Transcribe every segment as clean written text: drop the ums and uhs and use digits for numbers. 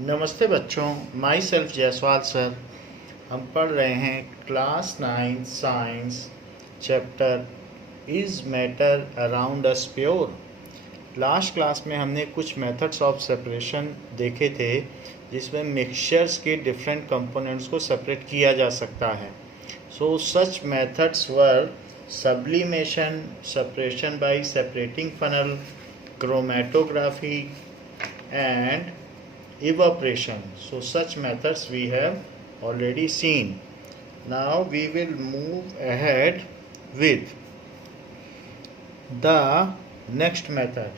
नमस्ते बच्चों, my self Jaiswal sir. हम पढ़ रहे हैं class 9 science chapter is matter around us pure. Last class में हमने कुछ मेथड्स ऑफ सेपरेशन देखे थे जिसमें मिक्सचर्स के डिफरेंट कंपोनेंट्स को सेपरेट किया जा सकता है। So such methods were sublimation, separation by separating funnel, chromatography and evaporation. So such methods we have already seen. Now we will move ahead with the next method,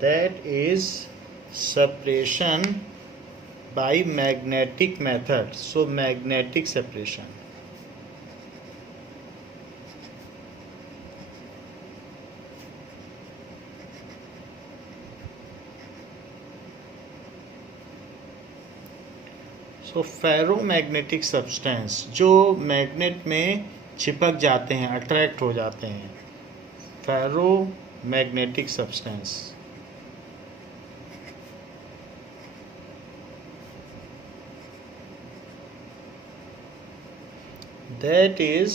that is separation by magnetic method. So magnetic separation. तो ferromagnetic substance जो magnet में चिपक जाते हैं, attract हो जाते हैं, ferromagnetic substance. That is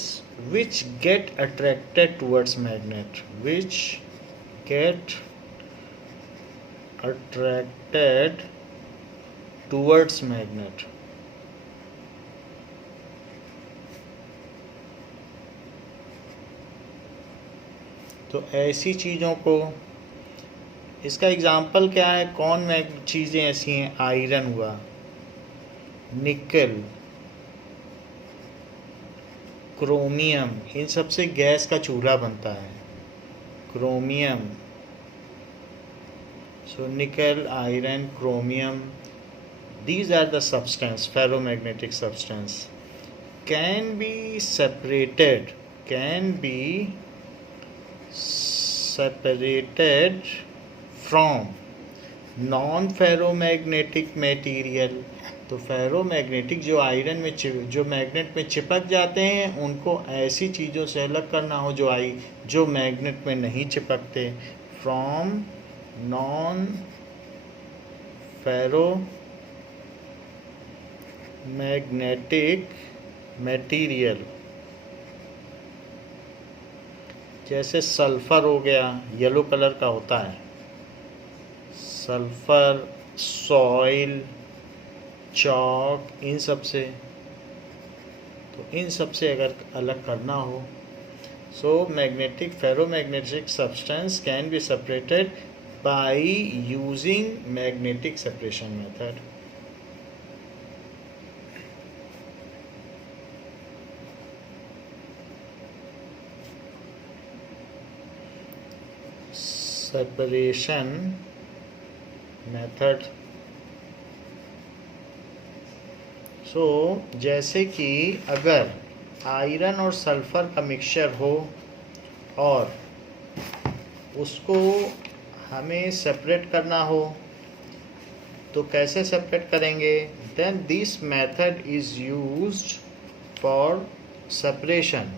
which get attracted towards magnet, which get attracted towards magnet. तो ऐसी चीज़ों को, इसका एग्जाम्पल क्या है, कौन चीज़ें ऐसी हैं, आयरन हुआ, निकल, क्रोमियम, इन सब से गैस का चूल्हा बनता है, क्रोमियम। सो निकल, iron, chromium, these are the substance, ferromagnetic substance can be separated from non ferromagnetic material. तो फेरोमैग्नेटिक जो आयरन में जो मैग्नेट में चिपक जाते हैं, उनको ऐसी चीज़ों से अलग करना हो जो मैग्नेट में नहीं चिपकते। From non ferro magnetic material, जैसे सल्फ़र हो गया, येलो कलर का होता है सल्फ़र, सॉइल, चॉक, इन सब से, तो इन सब से अगर अलग करना हो, so magnetic ferromagnetic substance can be separated by using magnetic separation method. Separation method. So जैसे कि अगर आयरन और सल्फ़र का मिक्सचर हो और उसको हमें सेपरेट करना हो, तो कैसे सेपरेट करेंगे? Then this method is used for separation.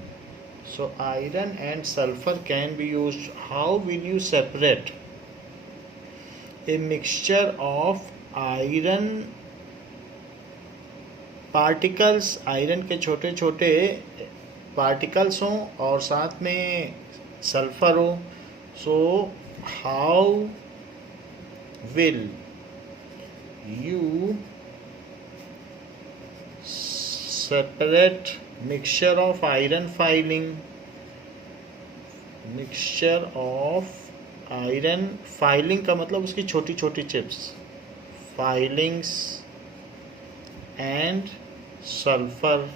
So iron and sulfur can be used. How will you separate a mixture of iron particles, iron के छोटे छोटे पार्टिकल्स हों और साथ में सल्फर हो? So how will you separate mixture of iron filing, mixture of iron filing का मतलब उसकी छोटी छोटी chips, filings, and sulphur,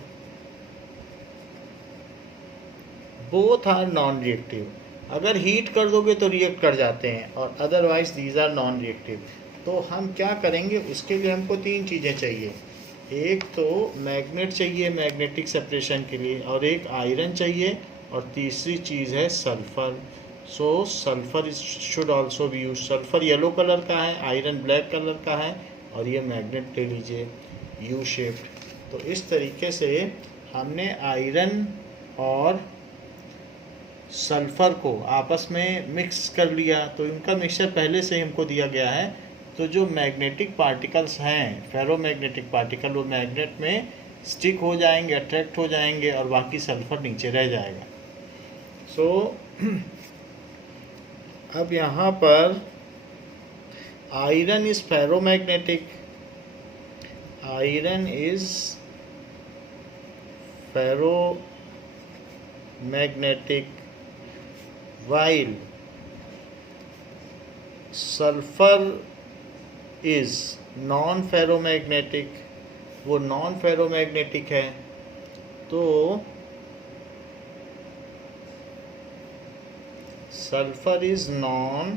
both are non reactive. अगर हीट कर दोगे तो रिएक्ट कर जाते हैं और otherwise these are non reactive. तो हम क्या करेंगे, उसके लिए हमको तीन चीज़ें चाहिए। एक तो मैग्नेट चाहिए मैग्नेटिक सेपरेशन के लिए, और एक आयरन चाहिए, और तीसरी चीज़ है sulphur. So sulphur should also be use. Sulphur yellow colour का है, आयरन ब्लैक कलर का है, और ये मैग्नेट ले लीजिए यू शेप्ड। तो इस तरीके से हमने आयरन और सल्फ़र को आपस में मिक्स कर लिया। तो इनका मिक्सचर पहले से हमको दिया गया है, तो जो मैग्नेटिक पार्टिकल्स हैं, फेरोमैग्नेटिक पार्टिकल, वो मैग्नेट में स्टिक हो जाएंगे, अट्रैक्ट हो जाएंगे और बाकी सल्फर नीचे रह जाएगा। सो अब यहाँ पर iron is ferromagnetic, iron is ferromagnetic while sulphur is non ferromagnetic, वो नॉन फेरोमैग्नेटिक है। तो sulphur is non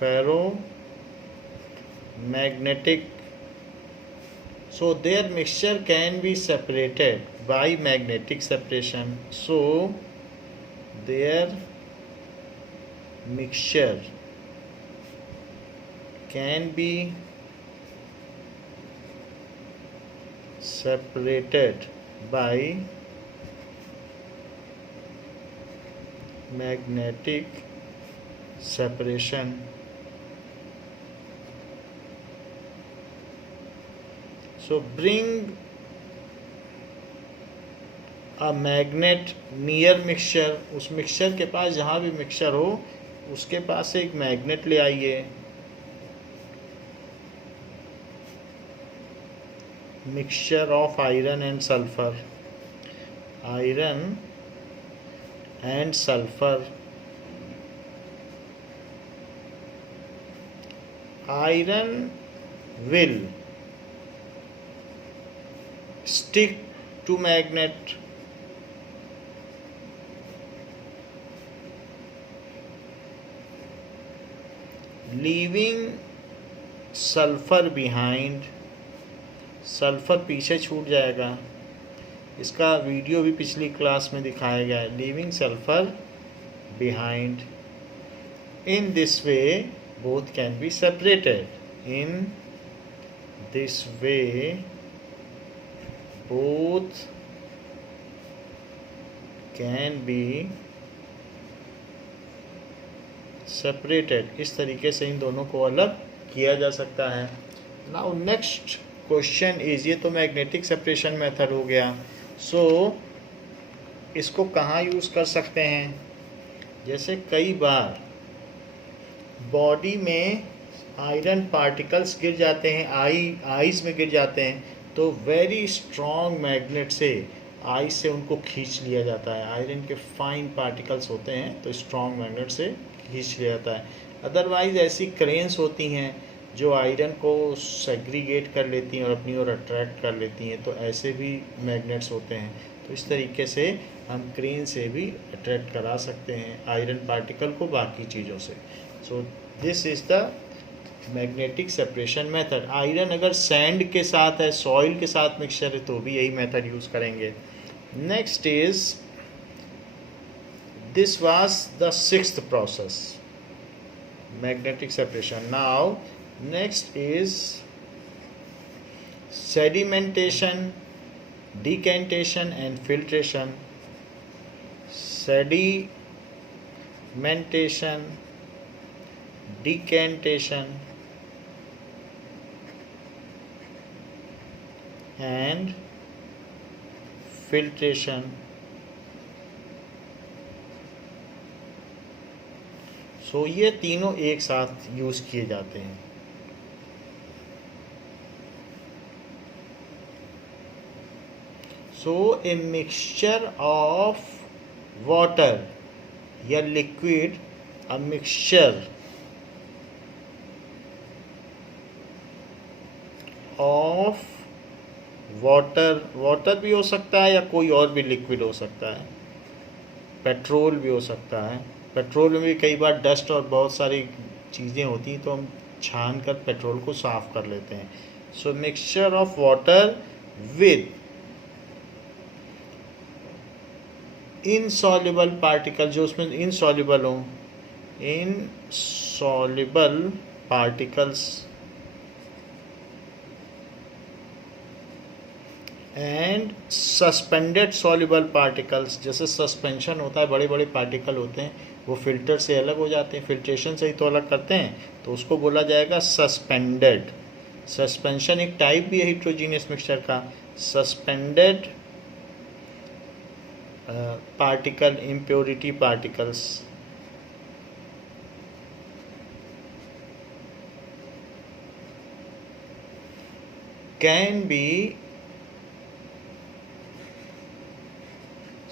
ferromagnetic, so their mixture can be separated by magnetic separation. So their mixture can be separated by magnetic separation. So bring a magnet near mixture, उस mixture के पास, जहाँ भी mixture हो उसके पास से एक मैग्नेट ले आइए। Mixture of iron and sulphur, iron and sulphur, iron will stick to magnet, leaving sulfur behind, sulphur पीछे छूट जाएगा। इसका वीडियो भी पिछली क्लास में दिखाया गया है। Leaving sulphur behind, in this way both can be separated, in this way both can be separated, इस तरीके से इन दोनों को अलग किया जा सकता है। नाउ नेक्स्ट क्वेश्चन इज, ये तो मैग्नेटिक सेपरेशन मेथड हो गया। सो इसको कहाँ यूज़ कर सकते हैं? जैसे कई बार बॉडी में आयरन पार्टिकल्स गिर जाते हैं, आईज में गिर जाते हैं, तो वेरी स्ट्रॉन्ग मैग्नेट से आइस से उनको खींच लिया जाता है। आयरन के फाइन पार्टिकल्स होते हैं तो स्ट्रॉन्ग मैग्नेट से खींच लिया जाता है। अदरवाइज ऐसी क्रेन्स होती हैं जो आयरन को सेग्रीगेट कर लेती हैं और अपनी ओर अट्रैक्ट कर लेती हैं, तो ऐसे भी मैग्नेट्स होते हैं। तो इस तरीके से हम क्रेन से भी अट्रैक्ट करा सकते हैं आयरन पार्टिकल को बाकी चीज़ों से। So this is the magnetic separation method. Iron अगर सैंड के साथ है, सॉइल के साथ मिक्सचर है, तो भी यही मेथड यूज़ करेंगे। Next is, this was the 6th process, magnetic separation. Now next is sedimentation, decantation and filtration. Sedimentation, decantation and filtration. सो ये तीनों एक साथ यूज किए जाते हैं। So a mixture of water या liquid, a mixture of water भी हो सकता है या कोई और भी लिक्विड हो सकता है, पेट्रोल भी हो सकता है। पेट्रोल में भी कई बार डस्ट और बहुत सारी चीज़ें होती हैं, तो हम छान कर पेट्रोल को साफ कर लेते हैं। So mixture of water with insoluble particle, जो उसमें इनसॉल्युबल हो, insoluble particles and suspended soluble particles. जैसे सस्पेंशन होता है, बड़े बड़े पार्टिकल होते हैं, वो फिल्टर से अलग हो जाते हैं, फिल्ट्रेशन से ही तो अलग करते हैं, तो उसको बोला जाएगा सस्पेंडेड। सस्पेंशन एक टाइप भी है हिट्रोजीनियस मिक्सचर का। Suspended particle, impurity particles. Can be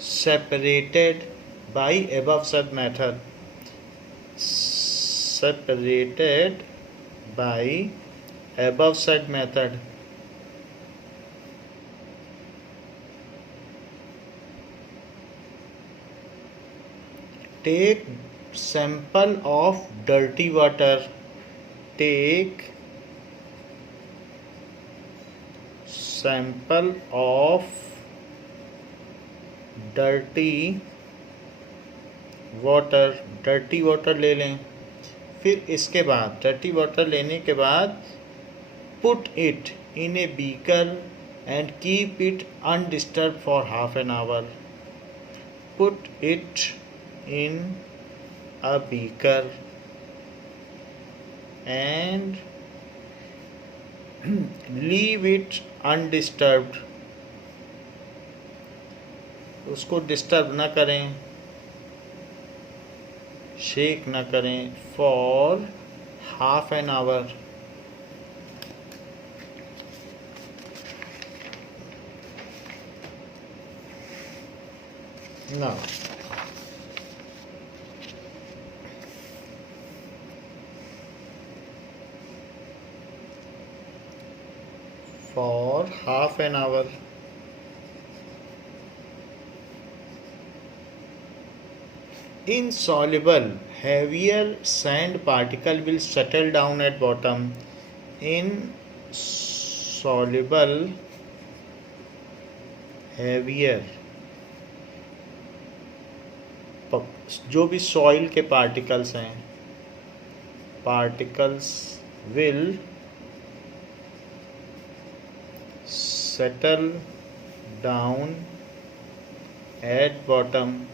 separated by above said method. Separated by above said method. Take sample of dirty water. Take sample of dirty water ले लें। फिर इसके बाद dirty water लेने के बाद put it in a beaker and keep it undisturb for half an hour. Put it in a beaker and leave it undisturbed. उसको disturb ना करें, शेक ना करें, for half an hour. Now, for half an hour. Insoluble heavier sand particle will settle down at bottom. Insoluble heavier, जो भी soil के particles हैं, particles will settle down at bottom.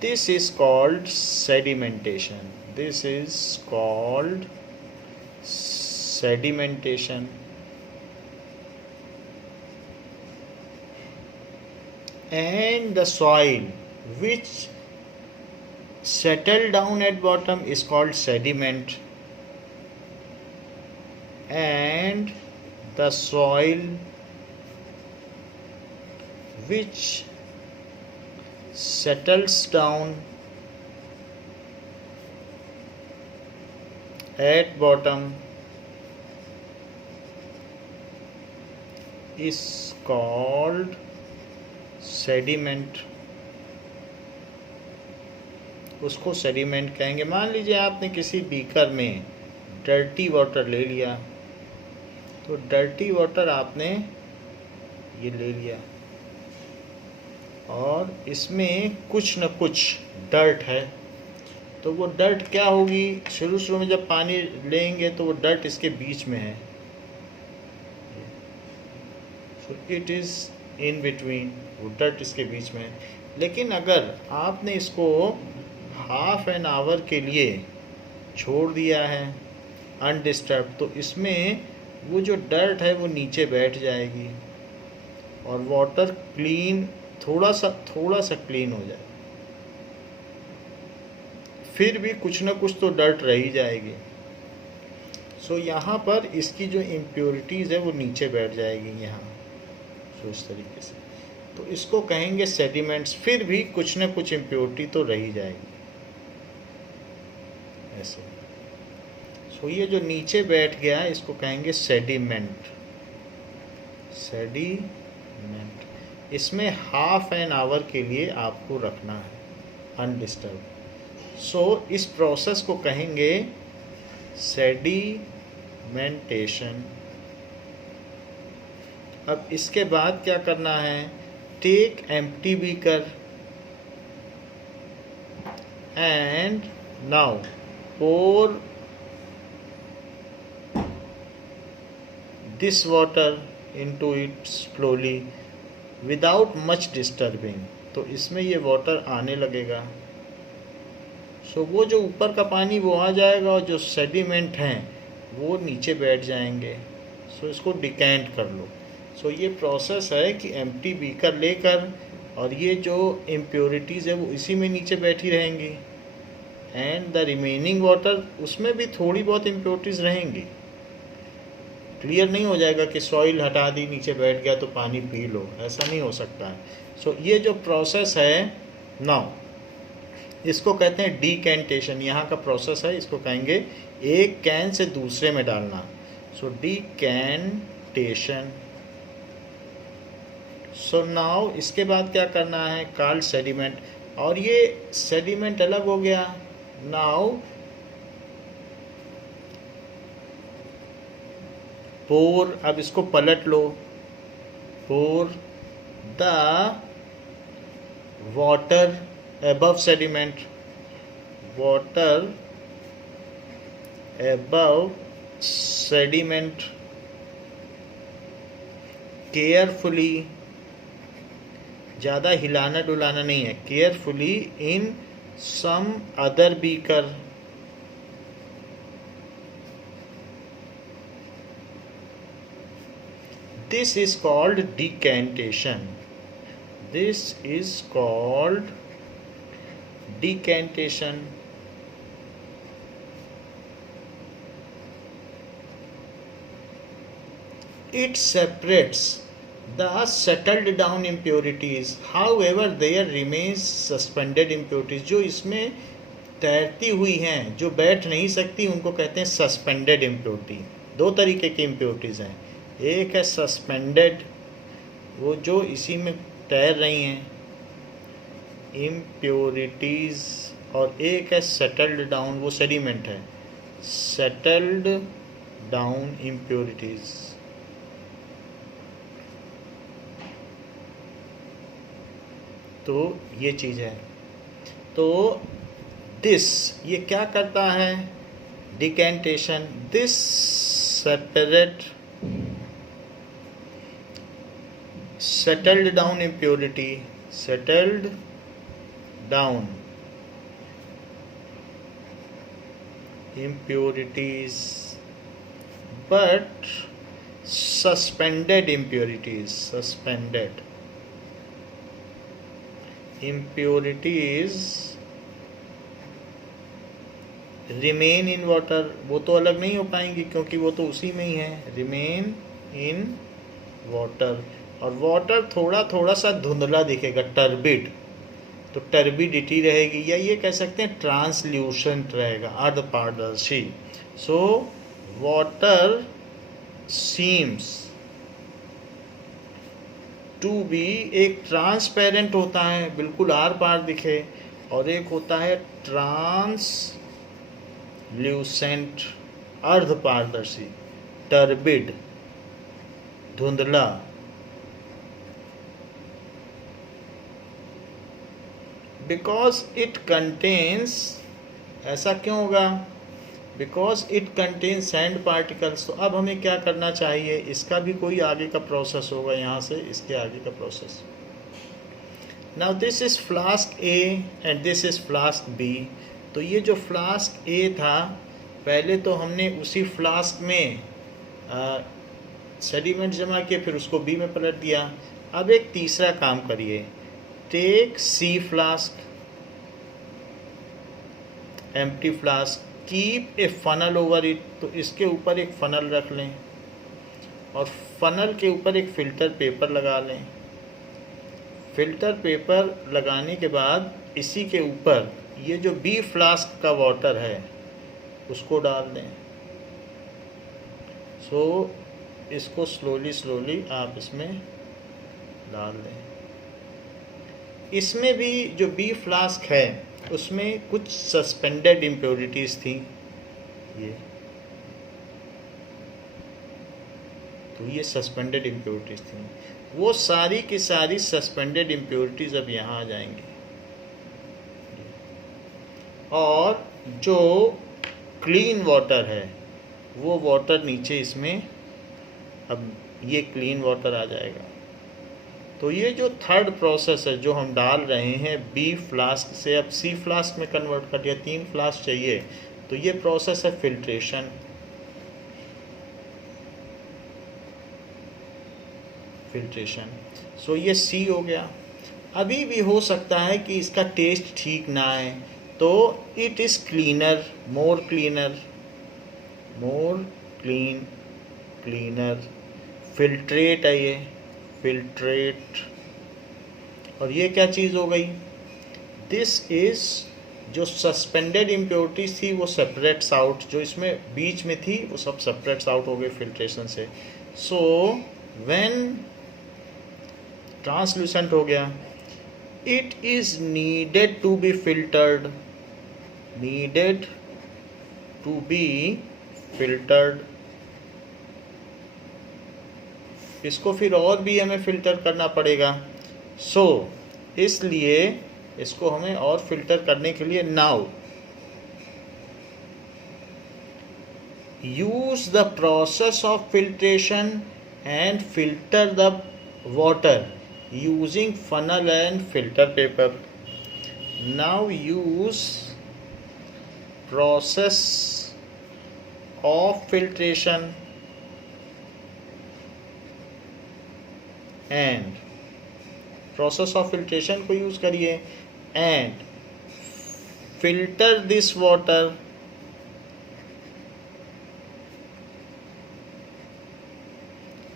This is called sedimentation. This is called sedimentation. And the soil which settle down at bottom is called sediment. And the soil which settles down at bottom is called sediment. उसको sediment कहेंगे। मान लीजिए आपने किसी beaker में dirty water ले लिया, तो डर्टी वाटर आपने ये ले लिया और इसमें कुछ न कुछ डर्ट है, तो वो डर्ट क्या होगी, शुरू में जब पानी लेंगे तो वो डर्ट इसके बीच में है, so it is in between, वो डर्ट इसके बीच में है। लेकिन अगर आपने इसको हाफ एन आवर के लिए छोड़ दिया है अनडिस्टर्ब, तो इसमें वो जो डर्ट है वो नीचे बैठ जाएगी और वाटर क्लीन, थोड़ा सा क्लीन हो जाए। फिर भी कुछ ना कुछ तो डर्ट रह ही जाएगी। सो यहाँ पर इसकी जो इम्प्योरिटीज़ है वो नीचे बैठ जाएगी यहाँ, सो इस तरीके से, तो इसको कहेंगे सेडिमेंट्स। फिर भी कुछ ना कुछ इम्प्योरिटी तो रह ही जाएगी ऐसे। सो ये जो नीचे बैठ गया है इसको कहेंगे सेडिमेंट। सेडिमेंट इसमें हाफ एन आवर के लिए आपको रखना है अनडिस्टर्ब। सो इस प्रोसेस को कहेंगे सेडिमेंटेशन। अब इसके बाद क्या करना है, take empty beaker and now pour this water into it slowly without much disturbing। तो इसमें ये वाटर आने लगेगा। सो वो जो ऊपर का पानी वो आ जाएगा और जो सेडिमेंट हैं वो नीचे बैठ जाएंगे। सो इसको डिकेंट कर लो। सो ये प्रोसेस है कि एम्प्टी बीकर लेकर और ये जो इम्प्योरिटीज़ है वो इसी में नीचे बैठी रहेंगी एंड द रिमेनिंग वाटर, उसमें भी थोड़ी बहुत इम्प्योरिटीज़ रहेंगी। क्लियर नहीं हो जाएगा कि सॉइल हटा दी नीचे बैठ गया तो पानी पी लो, ऐसा नहीं हो सकता है। सो ये जो प्रोसेस है नाउ, इसको कहते हैं डीकेंटेशन। यहाँ का प्रोसेस है, इसको कहेंगे एक कैन से दूसरे में डालना। सो डीकेंटेशन। सो नाउ इसके बाद क्या करना है, कॉल्ड सेडिमेंट। और ये सेडिमेंट अलग हो गया। नाउ पोर, अब इसको पलट लो। Pour the water above sediment, water above sediment carefully, ज़्यादा हिलाना डुलाना नहीं है, carefully in some other beaker, this is called decantation. This is called decantation. It separates the settled down impurities, however there remains suspended impurities. जो इसमें तैरती हुई हैं, जो बैठ नहीं सकती, उनको कहते हैं सस्पेंडेड इम्प्योरिटी। दो तरीके की इम्प्योरिटीज़ हैं, एक है सस्पेंडेड, वो जो इसी में तैर रही हैं इम्प्योरिटीज़, और एक है सेटल्ड डाउन, वो सेडिमेंट है, सेटल्ड डाउन इम्प्योरिटीज़। तो ये चीज़ है। तो दिस, ये क्या करता है, decantation, this separate settled down impurity, settled down impurities, but suspended impurities, suspended impurities remain in water। वो तो अलग नहीं हो पाएंगी क्योंकि वो तो उसी में ही है, remain in water। और वाटर थोड़ा थोड़ा सा धुंधला दिखेगा, टर्बिड, तो टर्बिडिटी रहेगी, या ये कह सकते हैं ट्रांसल्यूसेंट रहेगा, अर्धपारदर्शी। So water seems to be, एक ट्रांसपेरेंट होता है, बिल्कुल आर पार दिखे, और एक होता है ट्रांसल्यूसेंट, अर्धपारदर्शी, टर्बिड, धुंधला। बिकॉज इट कंटेन्स, ऐसा क्यों होगा, because it contains sand particles. तो अब हमें क्या करना चाहिए, इसका भी कोई आगे का प्रोसेस होगा, यहाँ से इसके आगे का process. Now this is flask A and this is flask B. तो ये जो फ्लास्क ए था, पहले तो हमने उसी फ्लास्क में सेडिमेंट जमा किए, फिर उसको बी में पलट दिया। अब एक तीसरा काम करिए, take C flask, empty flask, keep a funnel over it. तो इसके ऊपर एक फनल रख लें और फनल के ऊपर एक फ़िल्टर पेपर लगा लें। फ़िल्टर पेपर लगाने के बाद इसी के ऊपर ये जो बी फ्लास्क का वाटर है उसको डाल दें। सो इसको स्लोली स्लोली आप इसमें डाल दें। इसमें भी जो बी फ्लास्क है उसमें कुछ सस्पेंडेड इम्प्योरिटीज़ थी, ये सस्पेंडेड इम्प्योरिटीज़ थी, वो सारी की सारी सस्पेंडेड इम्प्योरिटीज़ अब यहाँ आ जाएंगी। और जो क्लीन वाटर है वो वाटर नीचे इसमें, अब ये क्लीन वाटर आ जाएगा। तो ये जो थर्ड प्रोसेस है जो हम डाल रहे हैं बी फ्लास्क से अब सी फ्लास्क में कन्वर्ट कर दिया, 3 फ्लास्क चाहिए, तो ये प्रोसेस है फिल्ट्रेशन। सो ये सी हो गया। अभी भी हो सकता है कि इसका टेस्ट ठीक ना आए, तो it is cleaner, more cleaner. Filtrate है ये, फिल्ट्रेट। और ये क्या चीज़ हो गई? दिस इज़, जो सस्पेंडेड इम्प्योरिटीज थी वो सेपरेट्स आउट, जो इसमें बीच में थी वो सब सेपरेट्स आउट हो गए फिल्ट्रेशन से। सो व्हेन ट्रांसल्यूसेंट हो गया, it is needed to be filtered, इसको फिर और भी हमें फिल्टर करना पड़ेगा। इसलिए इसको हमें और फिल्टर करने के लिए now use the process of filtration and filter the water using funnel and filter paper. Now use process of filtration and process of filtration को यूज करिए and filter this water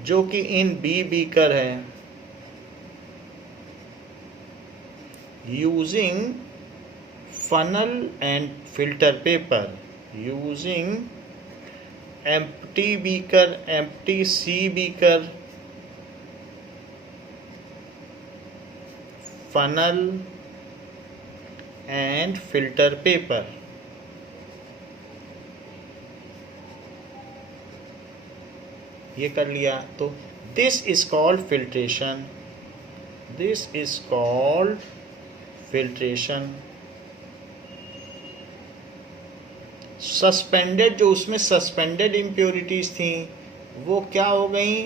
जो कि इन बी बीकर है, using funnel and filter paper, using empty beaker, empty C beaker, funnel and filter paper। ये कर लिया तो this is called filtration, this is called filtration. Suspended, जो उसमें suspended impurities थी वो क्या हो गई?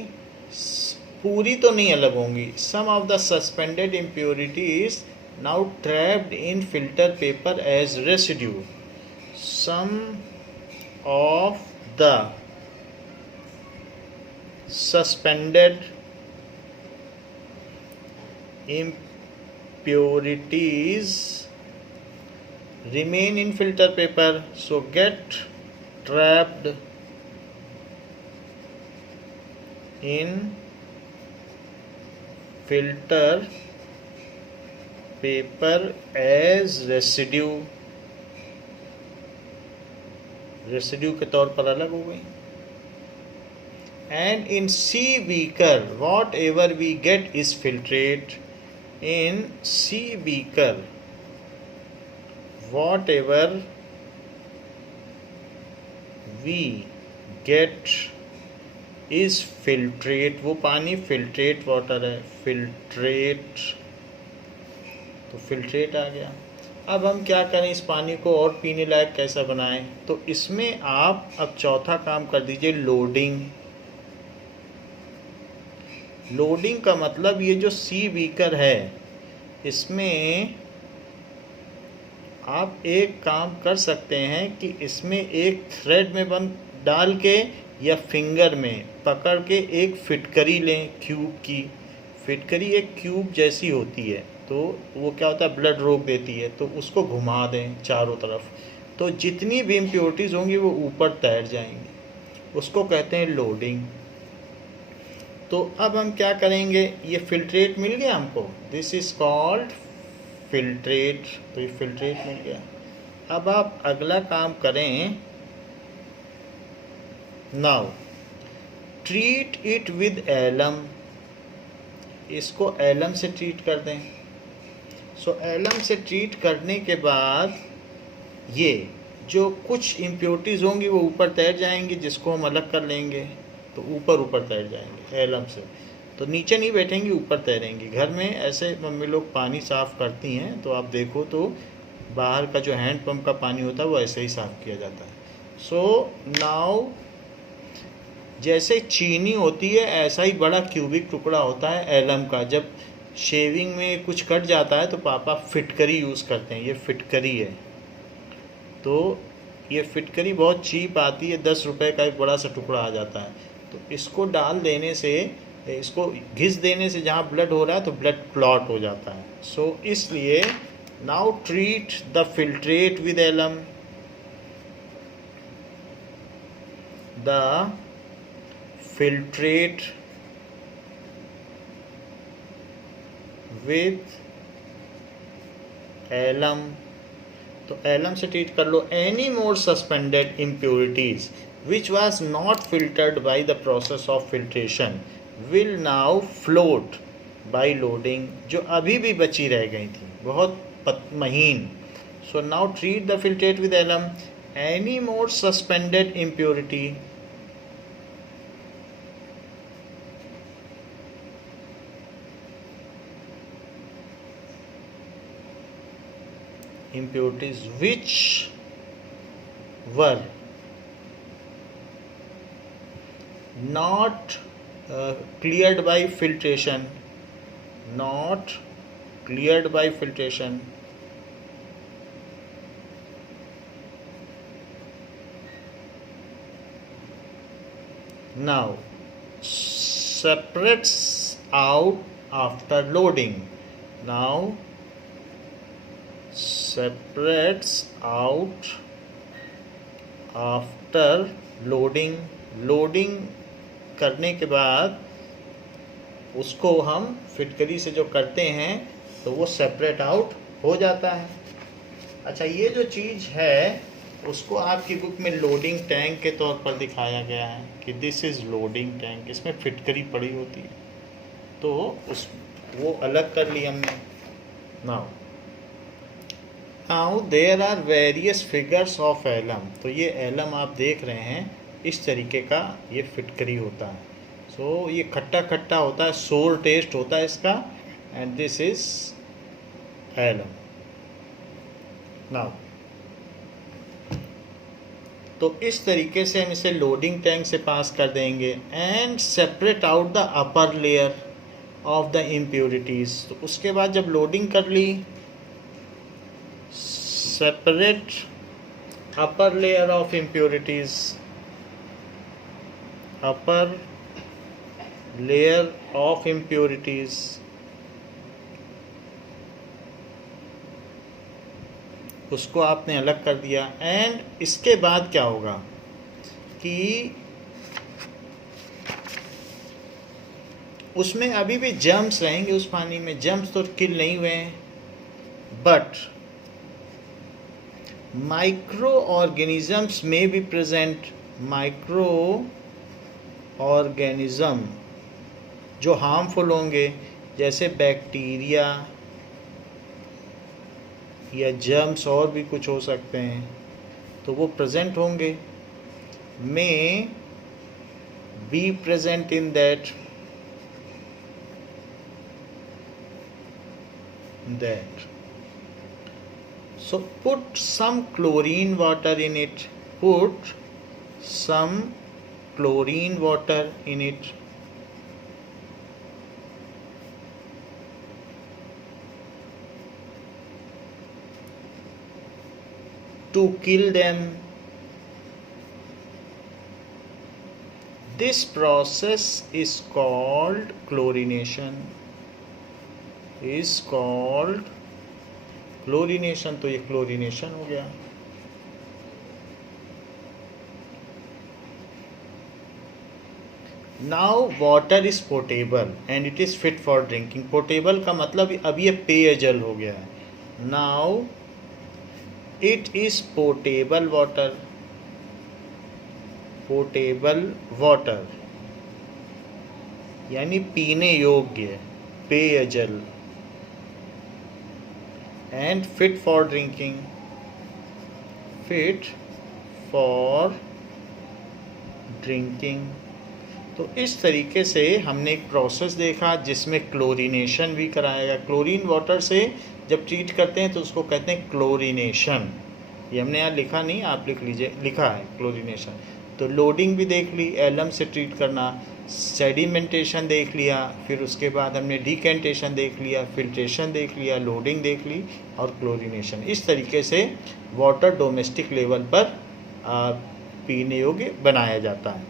पूरी तो नहीं अलग होंगी। Some of the suspended impurities now trapped in filter paper as residue. Some of the suspended impurities remain in filter paper, so get trapped in filter paper as residue, के तौर पर अलग हो गई। and in C beaker whatever we get is filtrate, in C beaker whatever we get is filtrate, वो पानी filtrate water है, filtrate, तो फिल्ट्रेट आ गया। अब हम क्या करें, इस पानी को और पीने लायक कैसा बनाएं? तो इसमें आप अब चौथा काम कर दीजिए, लोडिंग। लोडिंग का मतलब ये जो सी बीकर है इसमें आप एक काम कर सकते हैं कि इसमें एक थ्रेड में बंद डाल के या फिंगर में पकड़ के एक फिटकरी लें, क्यूब की फिटकरी एक क्यूब जैसी होती है, तो वो क्या होता है, ब्लड रोक देती है, तो उसको घुमा दें चारों तरफ, तो जितनी भी इम्प्योरिटीज़ होंगी वो ऊपर तैर जाएंगी, उसको कहते हैं लोडिंग। तो अब हम क्या करेंगे, ये फिल्ट्रेट मिल गया हमको, दिस इज कॉल्ड फिल्ट्रेट, तो ये फिल्ट्रेट मिल गया। अब आप अगला काम करें, now treat it with alum, इसको एलम से ट्रीट कर दें। सो एलम से ट्रीट करने के बाद ये जो कुछ इम्प्योरिटीज़ होंगी वो ऊपर तैर जाएंगी, जिसको हम अलग कर लेंगे, तो ऊपर तैर जाएंगे एलम से, तो नीचे नहीं बैठेंगी, ऊपर तैरेंगी। घर में ऐसे मम्मी लोग पानी साफ़ करती हैं, तो आप देखो तो बाहर का जो हैंड पंप का पानी होता है वो ऐसे ही साफ़ किया जाता है। सो नाउ जैसे चीनी होती है ऐसा ही बड़ा क्यूबिक टुकड़ा होता है एलम का। जब शेविंग में कुछ कट जाता है तो पापा फिटकरी यूज़ करते हैं, ये फिटकरी है। तो ये फिटकरी बहुत चीप आती है, 10 रुपए का एक बड़ा सा टुकड़ा आ जाता है। तो इसको डाल देने से, इसको घिस देने से जहाँ ब्लड हो रहा है तो ब्लड क्लॉट हो जाता है। सो इसलिए now treat the filtrate with alum. The filtrate with alum, तो एलम से ट्रीट कर लो। Any more suspended impurities which was not filtered by the process of filtration will now float by loading, जो अभी भी बची रह गई थी बहुत महीन। So now treat the filtrate with alum. Any more suspended impurity impurities which were not cleared by filtration, not cleared by filtration, now separates out after loading, now separates out after loading, loading करने के बाद उसको हम फिटकरी से जो करते हैं तो वो सेपरेट आउट हो जाता है। अच्छा, ये जो चीज़ है उसको आपकी बुक में लोडिंग टैंक के तौर पर दिखाया गया है कि दिस इज़ लोडिंग टैंक, इसमें फिटकरी पड़ी होती है, तो उस वो अलग कर ली हमने। Now there are various figures of alum, तो ये एलम आप देख रहे हैं इस तरीके का ये फिटकरी होता है। सो ये खट्टा खट्टा होता है, सोर टेस्ट होता है इसका, and this is alum. Now तो इस तरीके से हम इसे लोडिंग टैंक से पास कर देंगे and separate out the upper layer of the impurities. तो उसके बाद जब लोडिंग कर ली, separate upper layer of impurities, upper layer of impurities, उसको आपने अलग कर दिया। एंड इसके बाद क्या होगा कि उसमें अभी भी जर्म्स रहेंगे, उस पानी में जर्म्स तो किल नहीं हुए हैं, बट माइक्रो ऑर्गेनिजम्स में बी प्रेजेंट। माइक्रो ऑर्गेनिज्म जो हार्मफुल होंगे, जैसे बैक्टीरिया या जर्म्स और भी कुछ हो सकते हैं, तो वो प्रेजेंट होंगे, में be present in that so put some chlorine water in it, put some chlorine water in it, to kill them. This process is called chlorination, is called chlorination। तो ये क्लोरीनेशन हो गया। Now water is portable and it is fit for drinking. Portable का मतलब अब ये पेयजल हो गया है। Now it is portable water, portable water यानी पीने योग्य पेयजल, and fit for drinking, fit for drinking. तो इस तरीके से हमने एक प्रोसेस देखा जिसमें क्लोरीनेशन भी कराया गया। क्लोरीन वाटर से जब ट्रीट करते हैं तो उसको कहते हैं क्लोरीनेशन। ये हमने यहाँ लिखा नहीं, आप लिख लीजिए, लिखा है क्लोरीनेशन। तो लोडिंग भी देख ली, एलम से ट्रीट करना, सेडिमेंटेशन देख लिया, फिर उसके बाद हमने डिकेंटेशन देख लिया, फिल्ट्रेशन देख लिया, लोडिंग देख ली और क्लोरीनेशन। इस तरीके से वाटर डोमेस्टिक लेवल पर पीने योग्य बनाया जाता है।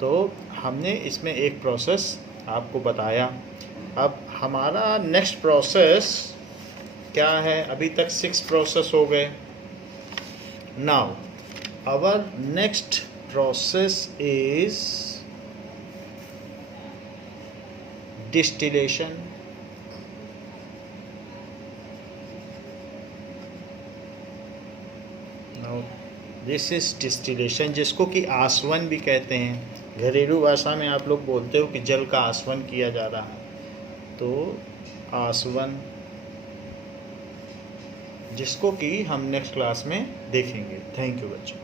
तो हमने इसमें एक प्रोसेस आपको बताया। अब हमारा नेक्स्ट प्रोसेस क्या है? अभी तक 6 प्रोसेस हो गए। Now our next process is distillation. Now this is distillation, जिसको कि आसवन भी कहते हैं। घरेलू भाषा में आप लोग बोलते हो कि जल का आसवन किया जा रहा है, तो आसवन, जिसको कि हम नेक्स्ट क्लास में देखेंगे। थैंक यू बच्चों।